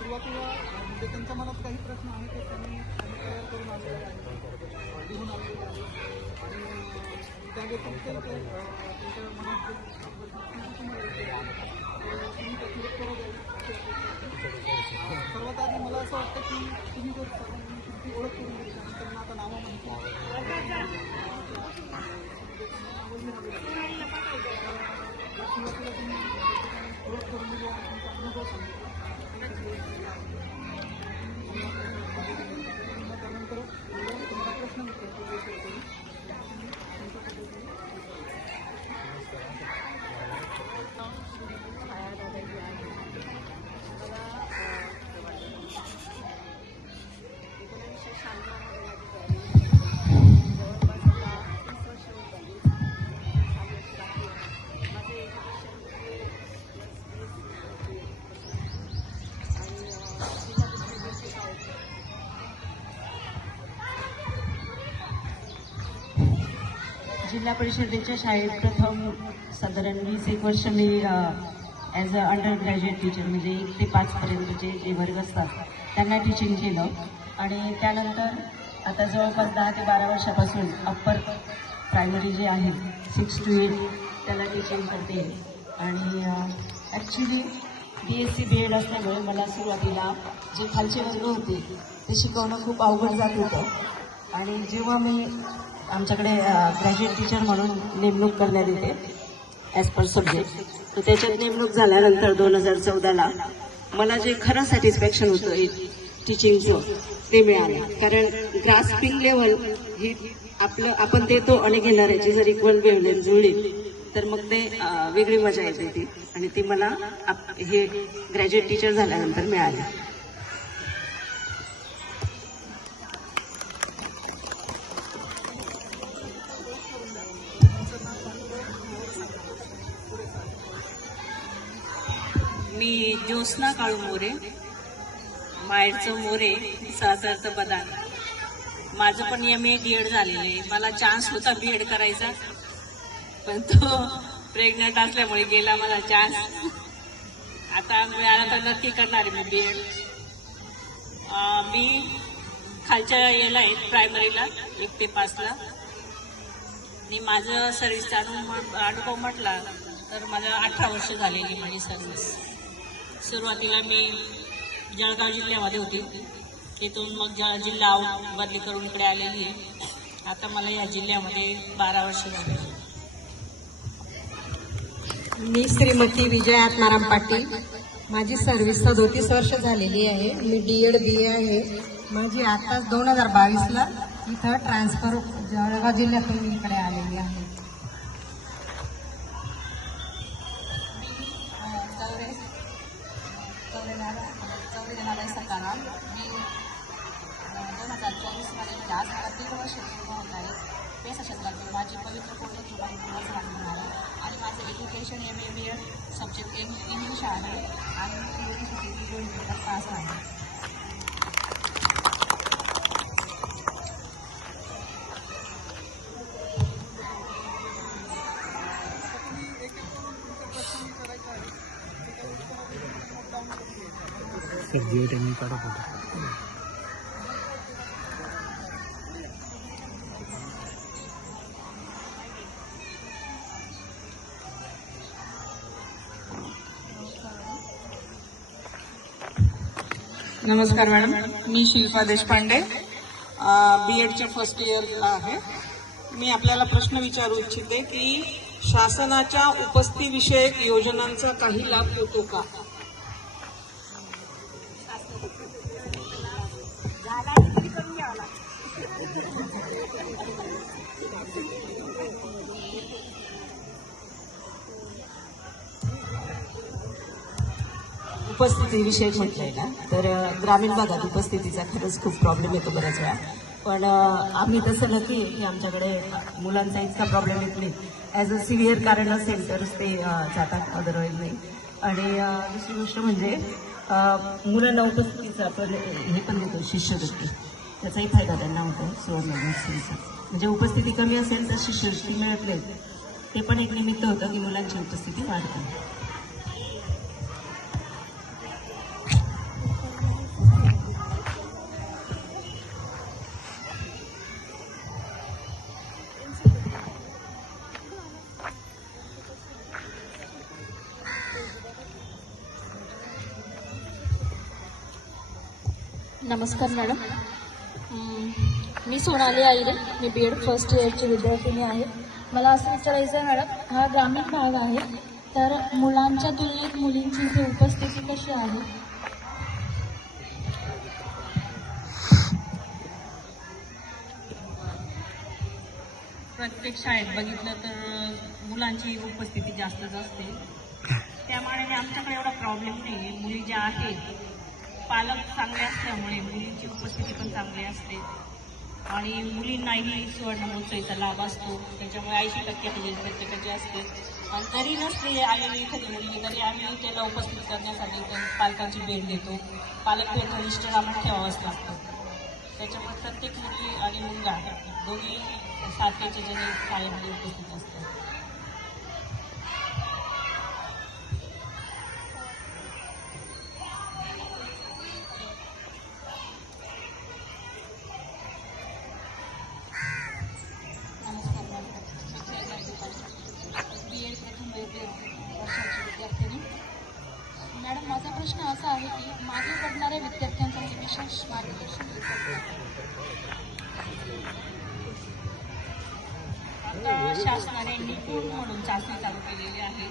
सुरुवातीला म्हणजे त्यांच्या मनात काही प्रश्न आहेत ते त्यांनी तयार करून आणलेले आहेत, लिहून आणलेले आहेत आणि त्या व्यतिरिक्त त्यांच्या मनात तुम्ही त्याची उत्तरं द्यावी. सर्वात आधी मला असं वाटतं की तुम्ही जर तुमची ओळख करून दिली त्यांना आता नावं माहिती सुरुवातीला तुम्ही ओळख करून दिली आणि तुमचा अनुभव सांगितला. त्यानंतर तुमचा प्रश्न विचारतो. जिल्हा परिषदेच्या शाळेत प्रथम साधारण 20-21 वर्ष मी as a under graduate teacher म्हणजे 1 ते 5 पर्यंतचे जे वर्ग असतात त्यांना टीचिंग केलं आणि त्यानंतर आता जवळपास 10 ते 12 वर्षापासून अप्पर प्रायमरी जे आहे 6 to 8 त्याला टीचिंग करते. आणि ॲक्च्युली BSc BEd असल्यामुळे मला सुरुवातीला जे खालचे वर्ग होते ते शिकवणं खूप अवघड जात होतं आणि जेव्हा मी आमच्याकडे ग्रॅज्युएट टीचर म्हणून नेमणूक करण्यात येते ॲज पर सब्जेक्ट, तर त्याच्यात नेमणूक झाल्यानंतर 2014ला मला जे खरं सॅटिस्फॅक्शन होतं टीचिंगचं ते मिळालं. कारण ग्रास्पिंग लेवल ही आपण देतो आणि घेणाऱ्याची जर इक्वल वेव्हलेंथ जुळली तर मग ते वेगळी मजा येते ती, आणि ती मला हे ग्रॅज्युएट टीचर झाल्यानंतर मिळाली. मी ज्योत्स्ना काळू मोरे, माहेरचं मोरे, सासरचं बदान. माझं पण MA DEd झालेलं आहे. मला चान्स होता BEd करायचा, पण तो प्रेग्नंट असल्यामुळे गेला मला चान्स. आता मिळाला तर नक्की करणार आहे मी BEd. मी खालच्या याला आहे प्रायमरीला 1 ते 5ला. आणि माझं सर्व्हिसचा अनुभव म्हटला तर मला 18 वर्ष झालेली माझी सर्व्हिस. सुरुवातीला मी जळगाव जिल्ह्यामध्ये होती, तिथून मग जिल्हा बदली करून इकडे आलेली आहे. आता मला या जिल्ह्यामध्ये 12 वर्ष झाली. मी श्रीमती विजय आत्माराम पाटील. माझी सर्व्हिस 37 वर्ष झालेली आहे. मी DEd BA आहे. माझी आताच 2022ला इथं ट्रान्सफर जळगाव जिल्ह्यातून मी इकडे आलेली आहे. सकाराम. मी 2024मध्ये म्हणजे आज मला 3 वर्ष पूर्ण होत आहे. पेशाक्षेत्रातून माझी पवित्र पूर्ण झाली आहे आणि माझं education MA BEd subject English आहे आणि मी पास आहे. नमस्कार मॅडम, मी शिल्पा देशपांडे, BEdच्या फर्स्ट इयरला आहे. मी आपल्याला प्रश्न विचारू इच्छिते की शासनाच्या उपस्थितीविषयक योजनांचा काही लाभ होतो का? उपस्थितीविषयी म्हटलंय ना, तर ग्रामीण भागात उपस्थितीचा खरंच खूप प्रॉब्लेम येतो बऱ्याच वेळा. पण आम्ही तसं नक्की आहे की आमच्याकडे मुलांचा इतका प्रॉब्लेम येत नाही. ॲज अ सिव्हिअर कारण असेल तरच ते जातात, अदरवाईज नाही. आणि दुसरी गोष्ट म्हणजे मुलांना उपस्थितीचा आपण हे पण देतो, शिष्यवृत्ती. त्याचाही फायदा त्यांना होतो सुवर्णमहोत्सवीचा. म्हणजे उपस्थिती कमी असेल तर शिष्यवृत्ती मिळत नाही. ते पण एक निमित्त होतं की मुलांची उपस्थिती वाढते. नमस्कार मॅडम. मी सोनाली आईरे, मी BEd फर्स्ट इयरची विद्यार्थिनी आहे. मला असं विचारायचं आहे मॅडम, हा ग्रामीण भाग आहे, तर मुलांच्या तुलनेत मुलींची इथे उपस्थिती कशी आहे? प्रत्येक शाळेत बघितलं तर मुलांची उपस्थिती जास्तच असते. त्यामुळे आमच्याकडे एवढा प्रॉब्लेम नाही आहे. मुली ज्या आहेत, पालक चांगले असल्यामुळे मुलींची उपस्थिती पण चांगली असते. आणि मुलींनाही सुवर्ण महोत्सवीचा लाभ असतो. त्याच्यामुळे 80% प्रत्येकाची असते. आणि जरी नसली आलेली एखादी मुलगी तरी आम्ही त्याला उपस्थित करण्यासाठी पालकांची भेट देतो. पालक भेट रजिस्टर आम्हाला ठेवावंच लागतं. त्याच्यामुळे प्रत्येक मुलगी आणि मुलगा दोन्ही सारखेच्या जणी शाळेमध्ये उपस्थित असतात. नमस्कार मॅडम. BEd प्रथम वर्षाची विद्यार्थिनी. मॅडम, माझा प्रश्न असा आहे की मागे पडणाऱ्या विद्यार्थ्यांसाठी विशेष मार्गदर्शन आता शासनाने निपुण म्हणून चाचणी चालू केलेली आहे.